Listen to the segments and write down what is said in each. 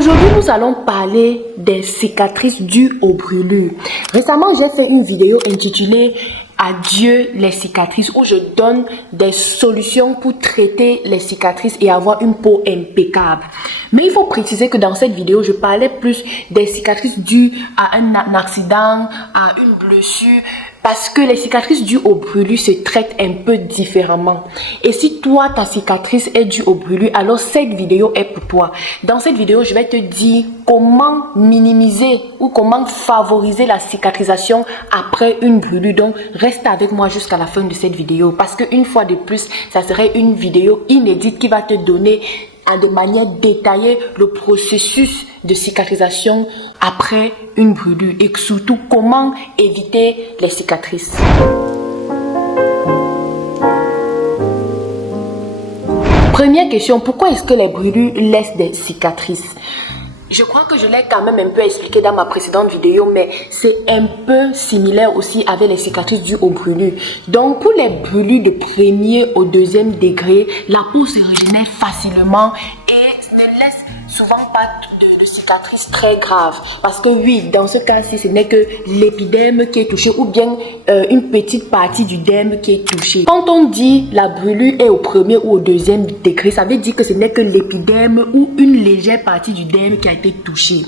Aujourd'hui, nous allons parler des cicatrices dues aux brûlures. Récemment, j'ai fait une vidéo intitulée Adieu les cicatrices où je donne des solutions pour traiter les cicatrices et avoir une peau impeccable. Mais il faut préciser que dans cette vidéo, je parlais plus des cicatrices dues à un accident, à une blessure, parce que les cicatrices dues aux brûlures se traitent un peu différemment. Et si toi, ta cicatrice est due aux brûlures, alors cette vidéo est pour toi. Dans cette vidéo, je vais te dire comment minimiser ou comment favoriser la cicatrisation après une brûlure. Donc, reste avec moi jusqu'à la fin de cette vidéo parce qu'une fois de plus, ça serait une vidéo inédite qui va te donner de manière détaillée le processus de cicatrisation après une brûlure et surtout comment éviter les cicatrices. Première question, pourquoi est-ce que les brûlures laissent des cicatrices? Je crois que je l'ai quand même un peu expliqué dans ma précédente vidéo, mais c'est un peu similaire aussi avec les cicatrices dues aux brûlures. Donc, pour les brûlures de premier au deuxième degré, la peau se régénère facilement et ne laisse souvent pas de cicatrices très graves. Parce que oui, dans ce cas-ci, ce n'est que l'épiderme qui est touché ou bien une petite partie du derme qui est touchée. Quand on dit la brûlure est au premier ou au deuxième degré, ça veut dire que ce n'est que l'épiderme ou une légère partie du derme qui a été touchée.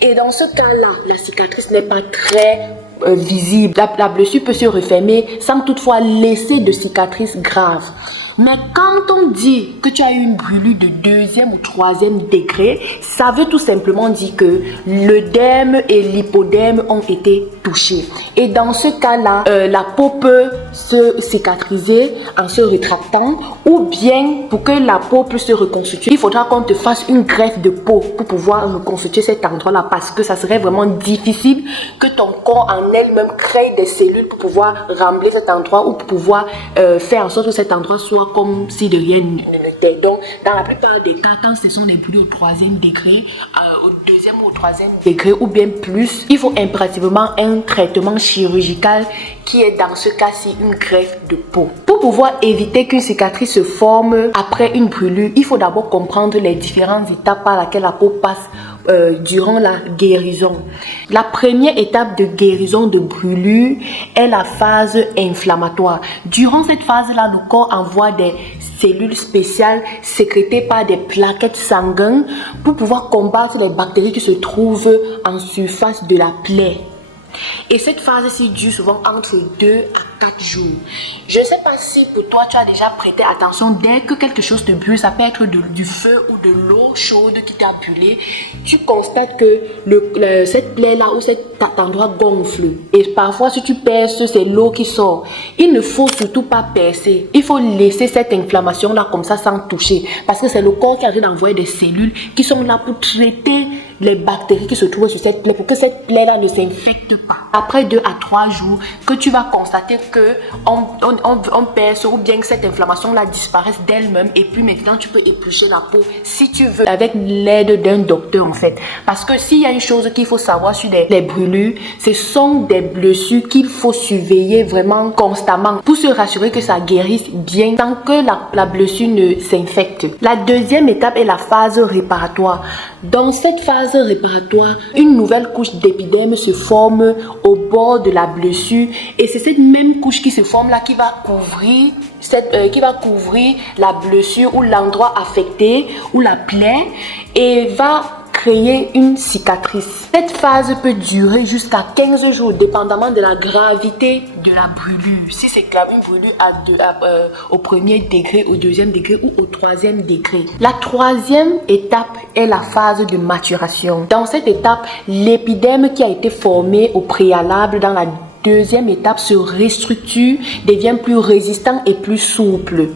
Et dans ce cas-là, la cicatrice n'est pas très visible. La blessure peut se refermer sans toutefois laisser de cicatrices graves. Mais quand on dit que tu as eu une brûlure de deuxième ou troisième degré, ça veut tout simplement dire que le derme et l'hypoderme ont été touchés. Et dans ce cas-là, la peau peut se cicatriser en se rétractant ou bien pour que la peau puisse se reconstituer, il faudra qu'on te fasse une greffe de peau pour pouvoir reconstituer cet endroit-là parce que ça serait vraiment difficile que ton corps en elle-même crée des cellules pour pouvoir rembler cet endroit ou pour pouvoir faire en sorte que cet endroit soit comme si de rien n'était. Donc, dans la plupart des cas, quand ce sont des brûlures au troisième degré, au deuxième ou au troisième degré ou bien plus, il faut impérativement un traitement chirurgical qui est dans ce cas-ci une greffe de peau. Pour pouvoir éviter qu'une cicatrice se forme après une brûlure, il faut d'abord comprendre les différentes étapes par lesquelles la peau passe durant la guérison. La première étape de guérison de brûlure est la phase inflammatoire. Durant cette phase-là, le corps envoie des cellules spéciales sécrétées par des plaquettes sanguines pour pouvoir combattre les bactéries qui se trouvent en surface de la plaie. Et cette phase-ci dure souvent entre 2 à 4 jours. Je ne sais pas si pour toi tu as déjà prêté attention, dès que quelque chose te brûle, ça peut être du feu ou de l'eau chaude qui t'a brûlé, tu constates que cette plaie-là ou cet endroit gonfle. Et parfois si tu perces, c'est l'eau qui sort. Il ne faut surtout pas percer. Il faut laisser cette inflammation-là comme ça sans toucher. Parce que c'est le corps qui arrive d'envoyer des cellules qui sont là pour traiter les bactéries qui se trouvent sur cette plaie pour que cette plaie-là ne s'infecte pas. Après 2 à 3 jours, que tu vas constater que on perce ou bien que cette inflammation-là disparaisse d'elle-même et puis maintenant tu peux éplucher la peau si tu veux avec l'aide d'un docteur en fait. Parce que s'il y a une chose qu'il faut savoir sur les brûlures, ce sont des blessures qu'il faut surveiller vraiment constamment pour se rassurer que ça guérisse bien tant que la blessure ne s'infecte. La deuxième étape est la phase réparatoire. Dans cette phase réparatoire, une nouvelle couche d'épiderme se forme au bord de la blessure et c'est cette même couche qui se forme là qui va couvrir la blessure ou l'endroit affecté ou la plaie et va créer une cicatrice. Cette phase peut durer jusqu'à 15 jours dépendamment de la gravité de la brûlure. Si c'est une brûlure au premier degré, au deuxième degré ou au troisième degré. La troisième étape est la phase de maturation. Dans cette étape, l'épiderme qui a été formé au préalable dans la deuxième étape se restructure, devient plus résistant et plus souple.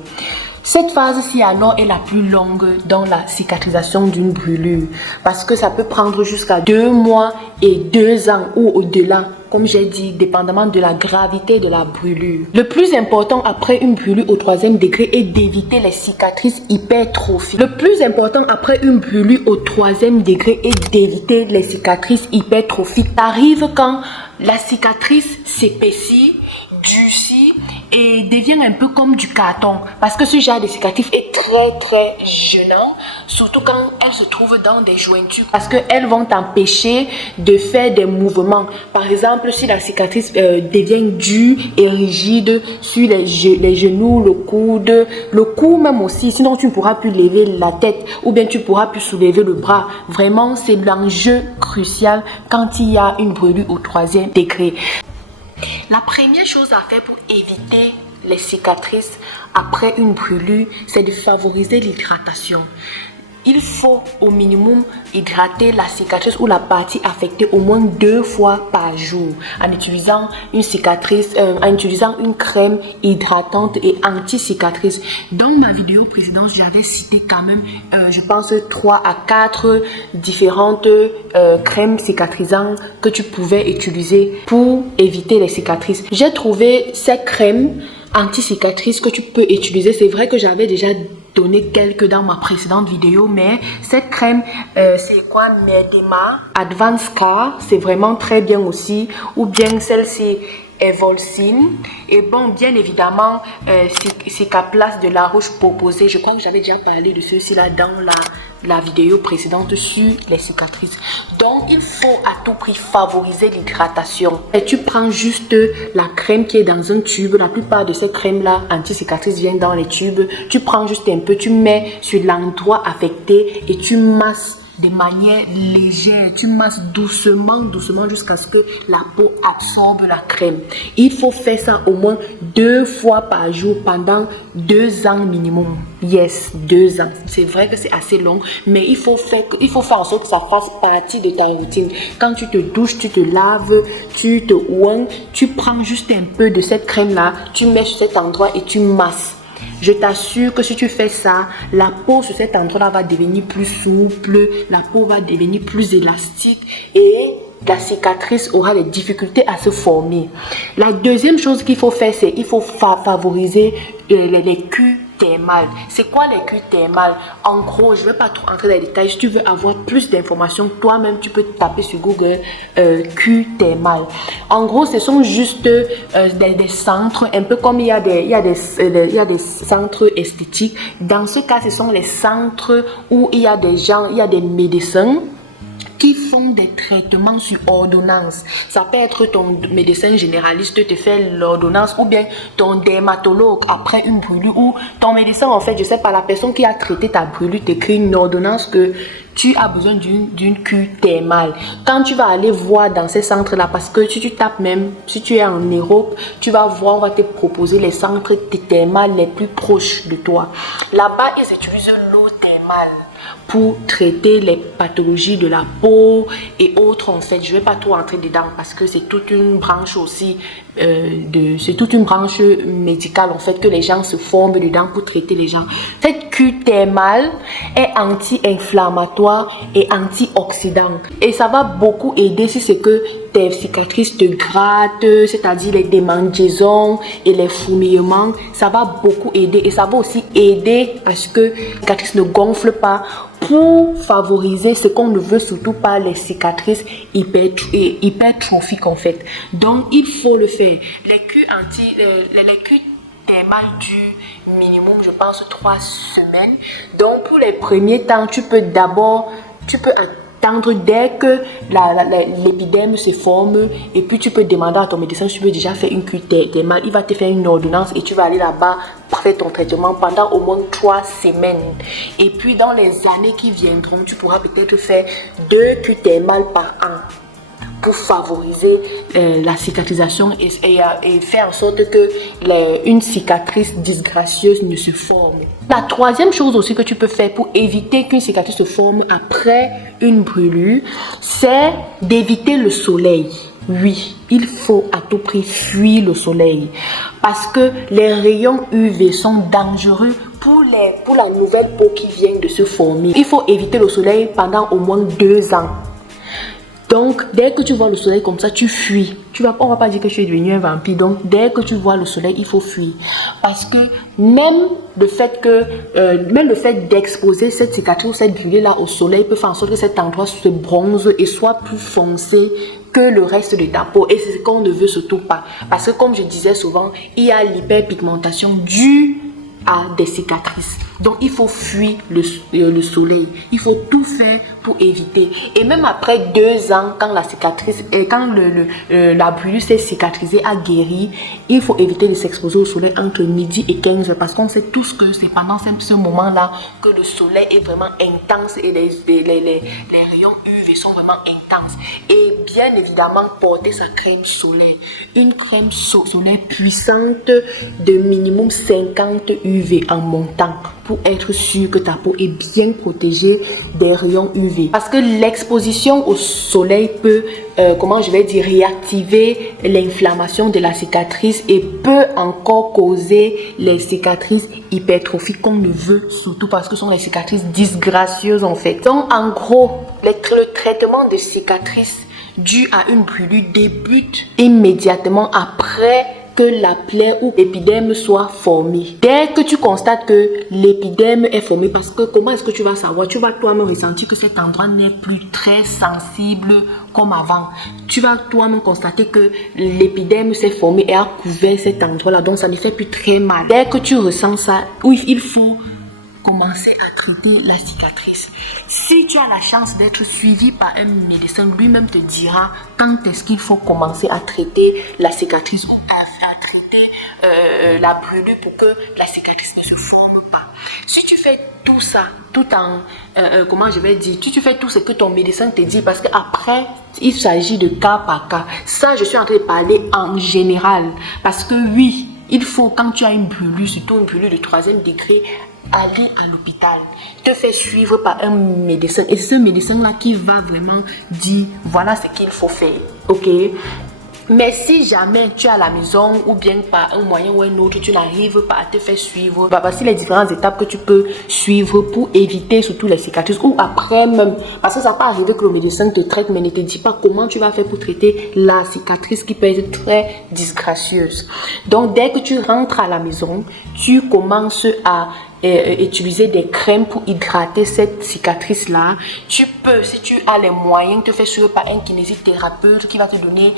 Cette phase-ci alors est la plus longue dans la cicatrisation d'une brûlure parce que ça peut prendre jusqu'à 2 mois et 2 ans ou au-delà, comme j'ai dit, dépendamment de la gravité de la brûlure. Le plus important après une brûlure au troisième degré est d'éviter les cicatrices hypertrophiques. Le plus important après une brûlure au troisième degré est d'éviter les cicatrices hypertrophiques. Ça arrive quand la cicatrice s'épaissit, durcit et devient un peu comme du carton. Parce que ce genre de cicatrice est très gênant, surtout quand elles se trouvent dans des jointures. Parce qu'elles vont t'empêcher de faire des mouvements. Par exemple, si la cicatrice devient dure et rigide sur les genoux, le coude, le cou même aussi, sinon tu ne pourras plus lever la tête ou bien tu ne pourras plus soulever le bras. Vraiment, c'est l'enjeu crucial quand il y a une brûlure au 3e degré. La première chose à faire pour éviter les cicatrices après une brûlure, c'est de favoriser l'hydratation. Il faut au minimum hydrater la cicatrice ou la partie affectée au moins 2 fois par jour en utilisant une crème hydratante et anti-cicatrice. Dans ma vidéo précédente, j'avais cité quand même, je pense 3 à 4 différentes crèmes cicatrisantes que tu pouvais utiliser pour éviter les cicatrices. J'ai trouvé ces crèmes anti-cicatrices que tu peux utiliser. C'est vrai que j'avais déjà donné quelques dans ma précédente vidéo, mais cette crème c'est quoi, Merdema Advanced Scar, c'est vraiment très bien aussi, ou bien celle-ci Evolcine. Et bon, bien évidemment, Cicaplast de La Roche-Posay. Je crois que j'avais déjà parlé de ceux-ci là dans la vidéo précédente sur les cicatrices. Donc, il faut à tout prix favoriser l'hydratation. Et tu prends juste la crème qui est dans un tube. La plupart de ces crèmes-là, anti-cicatrices, viennent dans les tubes. Tu prends juste un peu, tu mets sur l'endroit affecté et tu masses de manière légère, tu masses doucement jusqu'à ce que la peau absorbe la crème. Il faut faire ça au moins 2 fois par jour pendant 2 ans minimum. Yes, 2 ans. C'est vrai que c'est assez long, mais il faut faire en sorte que ça fasse partie de ta routine. Quand tu te douches, tu te laves, tu te ouins, tu prends juste un peu de cette crème-là, tu mets sur cet endroit et tu masses. Je t'assure que si tu fais ça, la peau sur cet endroit-là va devenir plus souple, la peau va devenir plus élastique et la cicatrice aura des difficultés à se former. La deuxième chose qu'il faut faire, c'est qu'il faut favoriser les cures thermales. C'est quoi les cures thermales? En gros, je ne vais pas trop entrer dans les détails. Si tu veux avoir plus d'informations, toi-même, tu peux taper sur Google cure thermale. En gros, ce sont juste des centres, un peu comme il y a des centres esthétiques. Dans ce cas, ce sont les centres où il y a des médecins qui font des traitements sur ordonnance. Ça peut être ton médecin généraliste te fait l'ordonnance ou bien ton dermatologue après une brûlure ou ton médecin, en fait, je sais pas, la personne qui a traité ta brûlure t'écrit une ordonnance que tu as besoin d'une cure thermale. Quand tu vas aller voir dans ces centres-là, parce que si tu tapes même, si tu es en Europe, tu vas voir, on va te proposer les centres thermales les plus proches de toi. Là-bas, ils utilisent l'eau thermale pour traiter les pathologies de la peau et autres. En fait, je ne vais pas trop entrer dedans parce que c'est toute une branche aussi, c'est toute une branche médicale en fait que les gens se forment dedans pour traiter les gens. Cette cure thermale est anti-inflammatoire et antioxydant et ça va beaucoup aider si c'est que tes cicatrices te grattent, c'est-à-dire les démangeaisons et les fourmillements. Ça va beaucoup aider et ça va aussi aider à ce que les cicatrices ne gonflent pas, pour favoriser ce qu'on ne veut surtout pas, les cicatrices hypertrophiques en fait. Donc il faut le faire. Les cures thermales durent minimum, je pense, 3 semaines. Donc pour les premiers temps, tu peux attendre dès que l'épiderme se forme et puis tu peux demander à ton médecin si tu veux déjà faire une cure thermale. Il va te faire une ordonnance et tu vas aller là-bas pour faire ton traitement pendant au moins 3 semaines. Et puis dans les années qui viendront, tu pourras peut-être faire 2 cures thermales par an pour favoriser la cicatrisation et faire en sorte que une cicatrice disgracieuse ne se forme. La troisième chose aussi que tu peux faire pour éviter qu'une cicatrice se forme après une brûlure, c'est d'éviter le soleil. Oui, il faut à tout prix fuir le soleil parce que les rayons UV sont dangereux pour la nouvelle peau qui vient de se former. Il faut éviter le soleil pendant au moins 2 ans. Donc, dès que tu vois le soleil comme ça, tu fuis. On va pas dire que tu es devenu un vampire. Donc, dès que tu vois le soleil, il faut fuir. Parce que même le fait d'exposer cette cicatrice ou cette brûlure-là au soleil peut faire en sorte que cet endroit se bronze et soit plus foncé que le reste de ta peau. Et c'est ce qu'on ne veut surtout pas. Parce que comme je disais souvent, il y a l'hyperpigmentation due à des cicatrices. Donc il faut fuir le soleil. Il faut tout faire pour éviter. Et même après 2 ans, quand la cicatrice, la brûlure s'est cicatrisée, a guéri, il faut éviter de s'exposer au soleil entre midi et 15 heures. Parce qu'on sait tous que c'est pendant ce moment-là que le soleil est vraiment intense et les rayons UV sont vraiment intenses. Et bien évidemment, porter sa crème solaire. Une crème solaire puissante de minimum 50 UV en montant, pour être sûr que ta peau est bien protégée des rayons UV. Parce que l'exposition au soleil peut, réactiver l'inflammation de la cicatrice et peut encore causer les cicatrices hypertrophiques qu'on ne veut surtout parce que ce sont les cicatrices disgracieuses en fait. Donc en gros, le traitement de cicatrices dû à une brûlure débute immédiatement après que la plaie ou l'épiderme soit formée. Dès que tu constates que l'épiderme est formé, parce que comment est-ce que tu vas savoir? Tu vas toi-même ressentir que cet endroit n'est plus très sensible comme avant. Tu vas toi-même constater que l'épiderme s'est formé et a couvert cet endroit-là, donc ça ne fait plus très mal. Dès que tu ressens ça, oui, il faut commencer à traiter la cicatrice. Si tu as la chance d'être suivi par un médecin, lui-même te dira quand est-ce qu'il faut commencer à traiter la cicatrice ou à traiter la brûlure pour que la cicatrice ne se forme pas. Si tu fais tout ça, tout en, si tu fais tout ce que ton médecin te dit, parce qu'après, il s'agit de cas par cas. Ça, je suis en train de parler en général, parce que oui, il faut, quand tu as une brûlure, surtout une brûlure de 3e degré, aller à l'hôpital, te faire suivre par un médecin. Et c'est ce médecin-là qui va vraiment dire, voilà ce qu'il faut faire. Ok? Mais si jamais tu es à la maison ou bien par un moyen ou un autre, tu n'arrives pas à te faire suivre, voici les différentes étapes que tu peux suivre pour éviter surtout les cicatrices ou après même. Parce que ça peut arriver que le médecin te traite mais ne te dit pas comment tu vas faire pour traiter la cicatrice qui peut être très disgracieuse. Donc dès que tu rentres à la maison, tu commences à utiliser des crèmes pour hydrater cette cicatrice là. Tu peux, si tu as les moyens, te faire suivre par un kinésithérapeute qui va te donner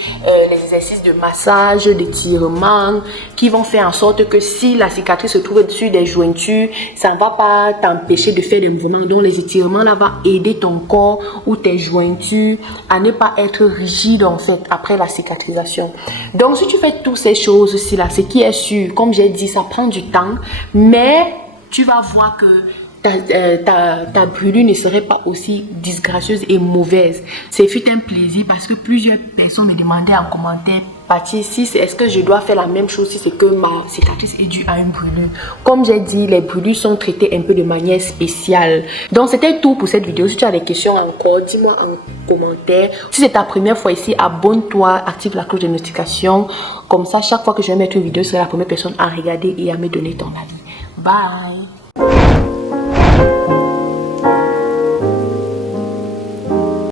les exercices de massage, d'étirement qui vont faire en sorte que si la cicatrice se trouve dessus des jointures, ça ne va pas t'empêcher de faire des mouvements. Donc les étirements là vont aider ton corps ou tes jointures à ne pas être rigides en fait après la cicatrisation. Donc si tu fais toutes ces choses-ci là, ce qui est sûr, comme j'ai dit, ça prend du temps, mais tu vas voir que ta brûlure ne serait pas aussi disgracieuse et mauvaise. C'est fut un plaisir parce que plusieurs personnes me demandaient en commentaire, Patty, est-ce que je dois faire la même chose si c'est que ma cicatrice est due à une brûlure? Comme j'ai dit, les brûlures sont traitées un peu de manière spéciale. Donc c'était tout pour cette vidéo. Si tu as des questions encore, dis-moi en commentaire. Si c'est ta première fois ici, abonne-toi, active la cloche de notification. Comme ça, chaque fois que je vais mettre une vidéo, tu seras la première personne à regarder et à me donner ton avis. Bye.